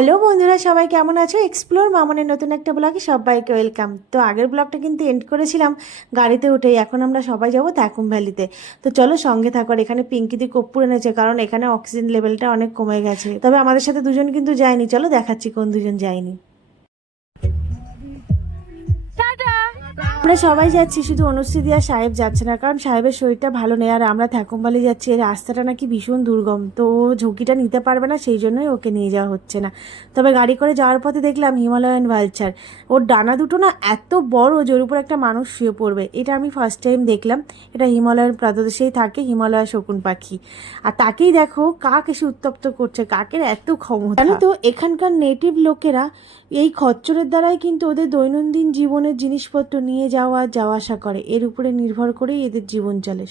Hello বন্ধুরা, সবাই কেমন আছো? এক্সপ্লোর মামনের নতুন একটা ব্লগে সবাইকে ওয়েলকাম। তো আগের ব্লগটা কিন্তু এন্ড করেছিলাম গাড়িতে উঠেই। এখন আমরা সবাই যাবো থ্যাকুম ভ্যালিতে। তো চলো সঙ্গে থাকো। আর এখানে পিঙ্কিদি কর্পূর এনেছে, কারণ এখানে অক্সিজেন লেভেলটা অনেক কমে গেছে। তবে আমাদের সাথে দুজন কিন্তু যায়নি। চলো দেখাচ্ছি কোন দুজন যায়নি। আমরা সবাই যাচ্ছি, শুধু অনুশ্রী আর সাহেব যাচ্ছে না, কারণ সাহেবের শরীরটা ভালো নেই। আর আমরা থ্যাকুমবালি যাচ্ছি, এই রাস্তাটা নাকি ভীষণ দুর্গম, তো ও ঝুঁকিটা নিতে পারবে না, সেই জন্যই ওকে নিয়ে যাওয়া হচ্ছে না। তবে গাড়ি করে যাওয়ার পথে দেখলাম হিমালয়ান ভালচার। ওর ডানা দুটো না এত বড় যে ওর উপর একটা মানুষ শুয়ে পড়বে। এটা আমি ফার্স্ট টাইম দেখলাম। এটা হিমালয়ের প্রদেশেই থাকে, হিমালয় শকুন পাখি। আর তাকেই দেখো কাক এসে উত্তপ্ত করছে। কাকের এত ক্ষমতা জানো তো। এখানকার নেটিভ লোকেরা এই খচ্চরের দ্বারাই কিন্তু ওদের দৈনন্দিন জীবনের জিনিসপত্র নিয়ে যাওয়া আসা করে। এর উপরে নির্ভর করেই এদের জীবন চলে।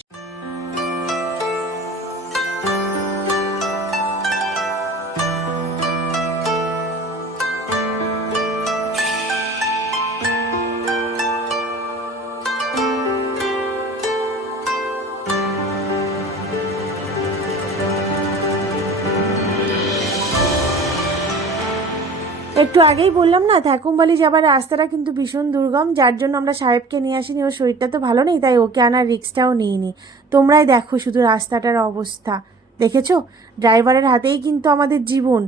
একটু আগেই বললাম না, থ্যাকুমবালি যাবার রাস্তাটা কিন্তু ভীষণ দুর্গম, যার জন্য আমরা সাহেবকে নিয়ে আসিনি। ওর শরীরটা তো ভালো নেই, তাই ওকে আনার রিস্কটাও নিইনি। তোমরাই দেখো শুধু রাস্তাটার অবস্থা। দেখেছো, ড্রাইভারের হাতেই কিন্তু আমাদের জীবন।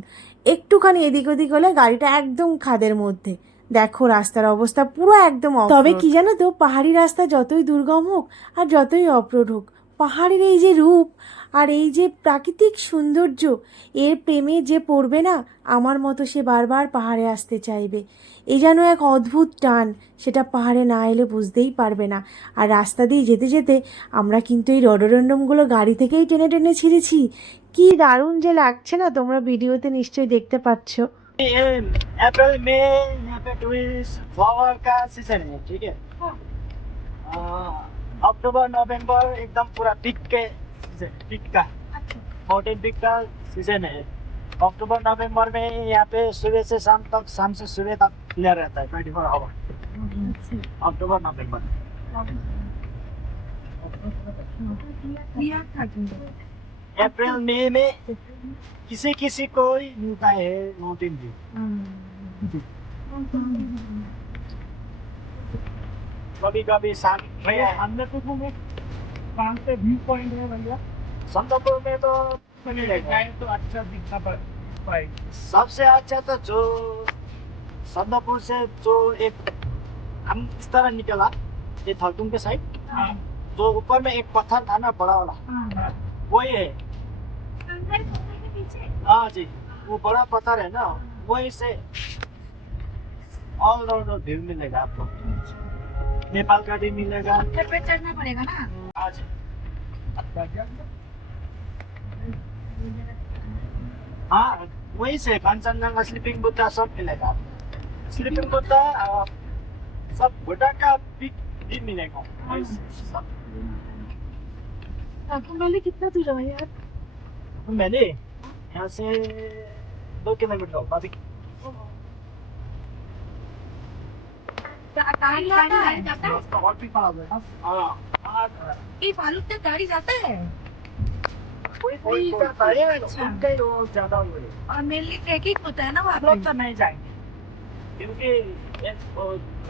একটুখানি এদিক ওদিক হলে গাড়িটা একদম খাদের মধ্যে। দেখো রাস্তার অবস্থা পুরো একদম অফরোড। তবে কি জানো তো, পাহাড়ি রাস্তা যতই দুর্গম হোক আর যতই অফরোড হোক, পাহাড়ের এই যে রূপ আর এই যে প্রাকৃতিক সৌন্দর্য, এর প্রেমে যে পড়বে না আমার মতো, সে বারবার পাহাড়ে আসতে চাইবে। এই যেন এক অদ্ভুত টান, সেটা পাহাড়ে না এলে বুঝতেই পারবে না। আর রাস্তা দিয়ে যেতে যেতে আমরা কিন্তু এই রডোডন্ডমগুলো গাড়ি থেকেই টেনে টেনে ছিঁড়েছি। কি দারুণ যে লাগছে না, তোমরা ভিডিওতে নিশ্চয়ই দেখতে পাচ্ছ। ये अप्रैल में यहाँ पे टूरिस्ट फ्लावर का सीजन है, ठीक है। अक्टूबर नवंबर एकदम पूरा पीक का 14 पीक का सीजन है। अक्टूबर नवंबर में यहाँ पे सुबह से शाम तक, शाम से सुबह तक क्लियर रहता है 24 आवर। अक्टूबर नवंबर अप्रैल मई में किसी किसी को ही मिलता है माउंटेन व्यू। कभी कभी शाम भैया संदकपुर में कहाँ पे व्यू पॉइंट है भैया? संदकपुर में तो मिलेगा तो अच्छा दिखता पाएगा। सबसे अच्छा तो जो संदकपुर से जो एक हम इस तरह निकला, ये थलतुम के साइड, तो ऊपर में एक पत्थर था ना बड़ा वाला, वही है। हाँ जी, वो बड़ा पत्थर है ना, वही से ऑल राउंड व्यू मिलेगा आपको। नेपाल का भी मिलेगा। पत्थर पे चढ़ना पड़ेगा ना। हाँ जी। हाँ, वही से कंचनजंगा, स्लीपिंग बुद्धा सब मिलेगा। स्लीपिंग बुद्धा सब बुद्धा का भी मिलेगा। वही से सब। थैकुमवाली कितना दूर है यार? मैंने यहाँ से 2 किलोमीटर होगा अभी। गाड़ी जाता है? उसका और भी पास है। हाँ, ये फालूक तक गाड़ी जाता है कोई जाता है, उनके लोग ज्यादा हुए। और मेनली ट्रैकिंग होता है ना वहाँ लोग पे। तो नहीं जाएंगे क्योंकि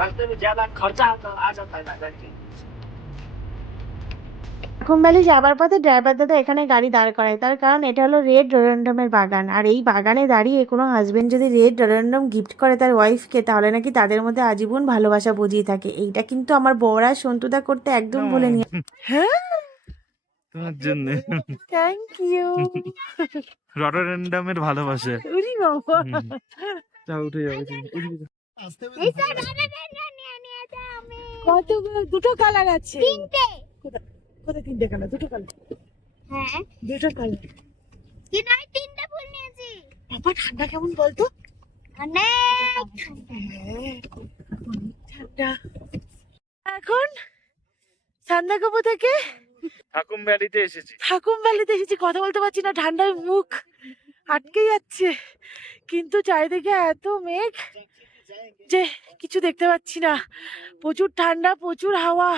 रास्ते में ज्यादा खर्चा आ जाता है ना करके। থ্যাকুমবালি যাবার পথে ড্রাইভার দাদা এখানে গাড়ি দাঁড় করায়, তার কারণ এটা হলো রেড ডোডেন্ড্রমের বাগান। আর এই বাগানে দাঁড়িয়ে কোনো হাজবেন্ড যদি রেড ডোডেন্ড্রম গিফট করে তার ওয়াইফকে, তাহলে নাকি তাদের মধ্যে আজীবন ভালোবাসা বজিয়ে থাকে। এইটা কিন্তু আমার বর আর সন্তুদা করতে একদম ভুলেনি। হ্যাঁ, তোমার জন্য থ্যাংক ইউ। রডোডেন্ড্রামের ভালোবাসে। উরি বাবা, যা উঠে যাবে কতগুলো? দুটো কালার আছে। কোথায় তিনটে কালার? দুটো কালার। হ্যাঁ, দুটো কালার। কি নয়, তিনটা ফুল নিয়েছি। বাবা ঠান্ডা কেমন বলতো? অনেক হ্যাঁ, ঠান্ডা। এখন সান্দাকপু থেকে ঠাকুম ভ্যালিতে এসেছি। থ্যাকুমবালিতে এসেছি। কথা বলতে পারছি না, ঠান্ডায় মুখ আটকে যাচ্ছে। কিন্তু চারিদিকে এত মেঘ যে কিছু দেখতে পাচ্ছি না। প্রচুর ঠান্ডা, প্রচুর হাওয়া।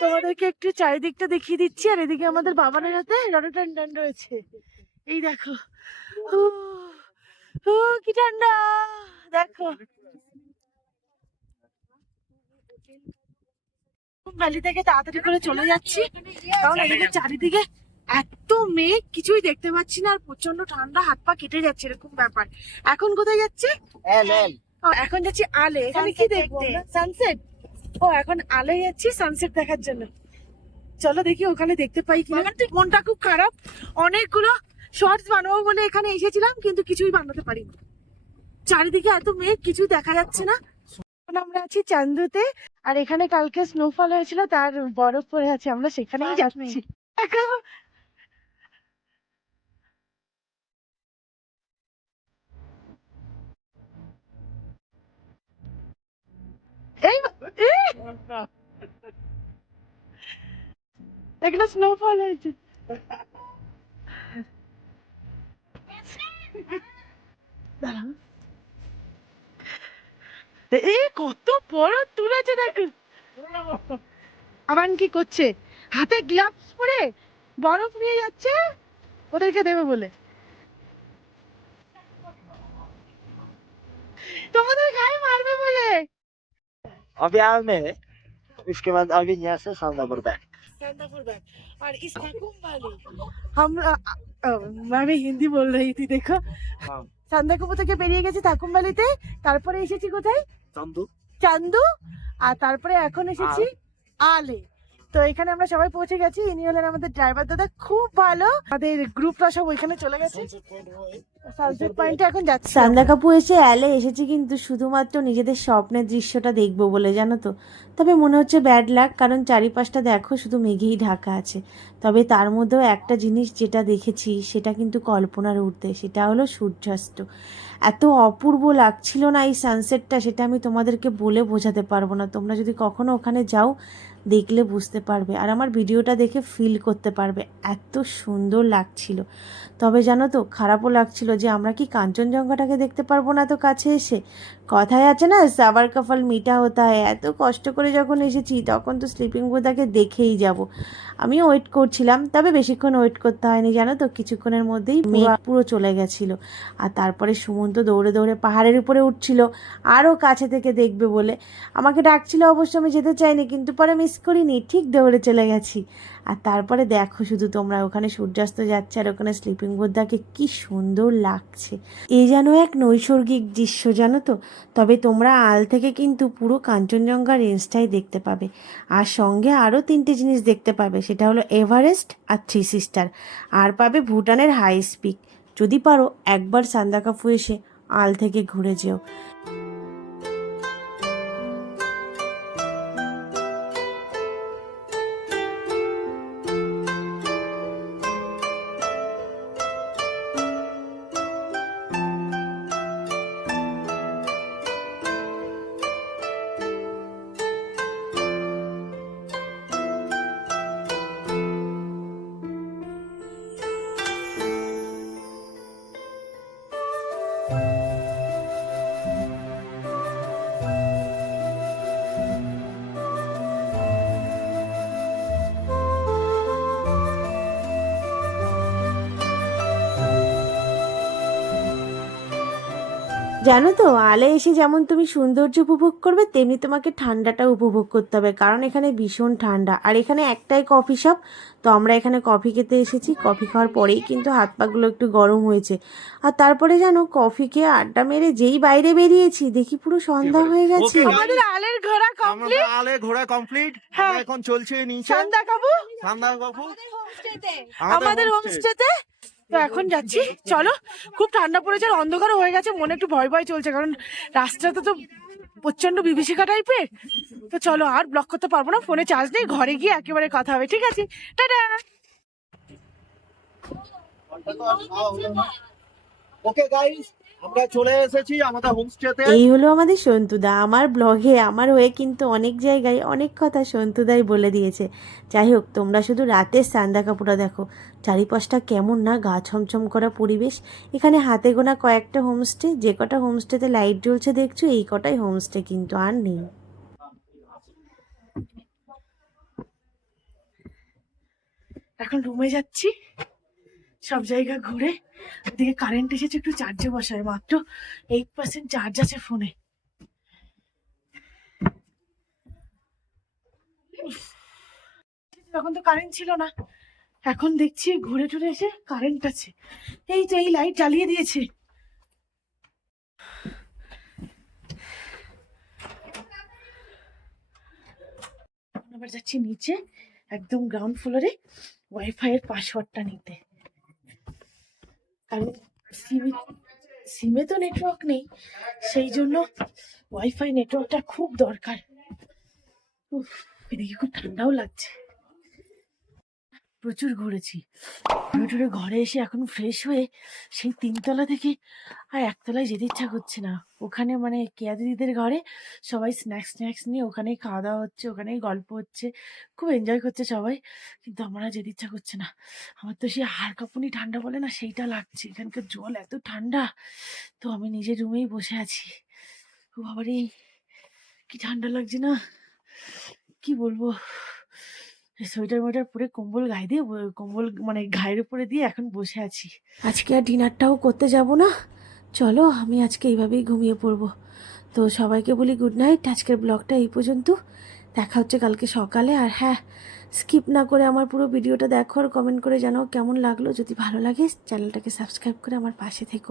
তোমাদেরকে একটু চারিদিকটা দেখিয়ে দিচ্ছি। আর এদিকে আমাদের বাবানের হাতে রডোডেন্ড্রন রয়েছে, এই দেখো। ও কি ঠান্ডা দেখো। ভ্যালি থেকে তাড়াতাড়ি করে চলে যাচ্ছি, কারণ এদিকে চারিদিকে এত মেঘ কিছুই দেখতে পাচ্ছি না, আর প্রচন্ড ঠান্ডা, হাত পা কেটে যাচ্ছে এরকম ব্যাপার। এখন কোথায় যাচ্ছি? এখন যাচ্ছি আলে। এখানে কি দেখবো? সানসেট। ও এখন আলে যাচ্ছি সানসেট দেখার জন্য। চলো দেখি ওখানে দেখতে পাই কিনা। মনটা খুব খারাপ, অনেকগুলো শর্টস বানাবো বলে এখানে এসেছিলাম কিন্তু কিছুই বানাতে পারিনি, চারিদিকে এত মেঘ কিছুই দেখা যাচ্ছে না। এখন আমরা আছি চান্দুতে, আর এখানে কালকে স্নোফল হয়েছিল, তার বরফ পড়ে আছে, আমরা সেখানেই যাচ্ছি। এই এখানে স্নোফল হয়েছে। দাঁড়াও। এই কত বড় তুলেছে দেখুন। আমান কি করছে? হাতে গ্লাভস পরে বরফ নিয়ে যাচ্ছে ওদেরকে দেবে বলে। তোমাদের গায়ে মারবে বলে। अभी आग में है, उसके बाद अभी यहाँ से सांदापुर बैक। सांदापुर बैग और इस थाकुम वाली हम আমি হিন্দি বল রही थी देखो। সান্দাকপু থেকে বেরিয়ে গেছি থাকুম ভ্যালিতে, তারপরে এসেছি কোথায়? चांदू চান্দু, আর তারপরে এখন এসেছি আলে। তো এখানে আমরা সবাই পৌঁছে গেছি। ইনি হলেন আমাদের ড্রাইভার দাদা, খুব ভালো। আমাদের গ্রুপরা সব ওইখানে চলে গেছে, সানসেট পয়েন্টে এখন যাচ্ছি। সান্দাকপু এসে আলে এসেছি কিন্তু শুধুমাত্র নিজেদের স্বপ্নের দৃশ্যটা দেখবো বলে, জানো তো। তবে মনে হচ্ছে ব্যাড লাক, কারণ চারিপাশটা দেখো শুধু মেঘেই ঢাকা আছে। তবে তার মধ্যেও একটা জিনিস যেটা দেখেছি সেটা কিন্তু কল্পনার ঊর্ধ্বে, সেটা হলো সূর্যাস্ত। এত অপূর্ব লাগছিল না এই সানসেটটা, সেটা আমি তোমাদেরকে বলে বোঝাতে পারবো না। তোমরা যদি কখনো ওখানে যাও দেখলে বুঝতে পারবে, আর আমার ভিডিওটা দেখে ফিল করতে পারবে এত সুন্দর লাগছিল। তবে জানো তো খারাপও লাগছিল যে আমরা কি কাঞ্চনজঙ্ঘাটাকে দেখতে পারবো না তো কাছে এসে। কথায় আছে না, সাবার কা ফল মিঠা হতা হয়। এত কষ্ট করে যখন এসেছি তখন তো স্লিপিং বুদাকে দেখেই যাব। আমিও ওয়েট করছিলাম, তবে বেশিক্ষণ ওয়েট করতে হয়নি জানো তো, কিছুক্ষণের মধ্যেই মেঘ পুরো চলে গেছিলো। আর তারপরে সুমন্ত দৌড়ে দৌড়ে পাহাড়ের উপরে উঠছিল আরও কাছে থেকে দেখবে বলে। আমাকে ডাকছিল অবশ্য, আমি যেতে চাইনি, কিন্তু পরে মিস করিনি, ঠিক দৌড়ে চলে গেছি। আর তারপরে দেখো শুধু তোমরা, ওখানে সূর্যাস্ত যাচ্ছে আর ওখানে স্লিপিং বুদাকে কি সুন্দর লাগছে। এই যেন এক নৈসর্গিক দৃশ্য জানো তো। তবে তোমরা আল থেকে কিন্তু পুরো কাঞ্চনজঙ্ঘা রেঞ্জটাই দেখতে পাবে, আর সঙ্গে আরও 3টে জিনিস দেখতে পাবে, সেটা হলো এভারেস্ট আর 3 সিস্টার, আর পাবে ভুটানের হাইস্ট পিক। যদি পারো একবার সান্দাকফু এসে আল থেকে ঘুরে যেও। জানো তো আলে এসে যেমন তুমি সৌন্দর্য উপভোগ করবে, তেমনি তোমাকে ঠান্ডাটা উপভোগ করতে হবে, কারণ এখানে ভীষণ ঠান্ডা। আর এখানে একটাই কফি শপ, তো আমরা এখানে কফি খেতে এসেছি। কফি খাওয়ার পরেই কিন্তু হাত পাগুলো একটু গরম হয়েছে। আর তারপরে জানো কফি খেয়ে আড্ডা মেরে যেই বাইরে বেরিয়েছি দেখি পুরো সন্ধ্যা হয়ে গেছে। আমাদের আলের ঘোরা কমপ্লিট। আলে ঘোরা কমপ্লিট। হ্যাঁ। এখন চলছে নিচে সান্দাকফু, সান্দাকফু আমাদের হোমস্টেতে। তো এখন যাচ্ছি, চলো। খুব ঠান্ডা পড়েছে আর অন্ধকারও হয়ে গেছে, মনে একটু ভয় ভয় চলছে, কারণ রাস্তাটা তো প্রচন্ড বিভীষিকা টাইপের। তো চলো, আর ব্লক করতে পারবো না, ফোনে চার্জ নেই, ঘরে গিয়ে একেবারে কথা হবে, ঠিক আছে? টাটা। ওকে গাইস, আমরা চলে এসেছি আমাদের হোমস্টেতে। এই হলো আমাদের সন্তুদা। আমার ব্লগে আমার হয়ে কিন্তু অনেক জায়গায় অনেক কথা সন্তুদাই বলে দিয়েছে। যাই হোক, তোমরা শুধু রাতের সান্দাকফুটা দেখো, চারিপাশটা কেমন না গা ছমছম করা পরিবেশ। এখানে হাতে গোনা কয়েকটা হোমস্টে, যে কটা হোমস্টেতে লাইট জ্বলছে দেখছো এই কটাই হোমস্টে, কিন্তু আর নেই। এখন রুমে যাচ্ছি, সব জায়গা ঘুরে ওদিকে কারেন্ট এসেছে, একটু চার্জে বসায়, মাত্র 8% চার্জ আছে ফোনে। তখন তো কারেন্ট ছিল না, এখন দেখছি ঘুরে টুরে এসে কারেন্ট আছে। এই তো এই লাইট জ্বালিয়ে দিয়েছে। আবার যাচ্ছি নিচে একদম গ্রাউন্ড ফ্লোরে ওয়াইফাই এর পাসওয়ার্ডটা নিতে, কারণ সিমে তো নেটওয়ার্ক নেই, সেই জন্য ওয়াইফাই নেটওয়ার্কটা খুব দরকার। উফ, এদিকে খুব ঠান্ডাও লাগছে। প্রচুর ঘুরেছি, ঘুরে টুরে ঘরে এসে এখন ফ্রেশ হয়ে সেই 3তলা থেকে আর 1তলায় যেতে ইচ্ছা করছে না। ওখানে মানে কেয়া দিদিদের ঘরে সবাই স্ন্যাক্স নিয়ে ওখানেই খাওয়া দাওয়া হচ্ছে, ওখানেই গল্প হচ্ছে, খুব এনজয় করছে সবাই, কিন্তু আমার আর যেতে ইচ্ছা করছে না। আমার তো সেই হাড় কাঁপুনি ঠান্ডা বলে না, সেইটা লাগছে। এখানকার জল এত ঠান্ডা, তো আমি নিজের রুমেই বসে আছি। ও বাবারে কি ঠান্ডা লাগছে না, কি বলবো। সোয়েটার মোয়েটার পরে কম্বল গায়ে দিয়ে কম্বল মানে গায়ের উপরে দিয়ে এখন বসে আছি। আজকে আর ডিনারটাও করতে যাব না, চলো আমি আজকে এইভাবেই ঘুমিয়ে পড়বো। তো সবাইকে বলি গুড নাইট। আজকের ব্লগটা এই পর্যন্ত, দেখা হচ্ছে কালকে সকালে। আর হ্যাঁ, স্কিপ না করে আমার পুরো ভিডিওটা দেখো আর কমেন্ট করে জানাও কেমন লাগলো। যদি ভালো লাগে চ্যানেলটাকে সাবস্ক্রাইব করে আমার পাশে থেকো।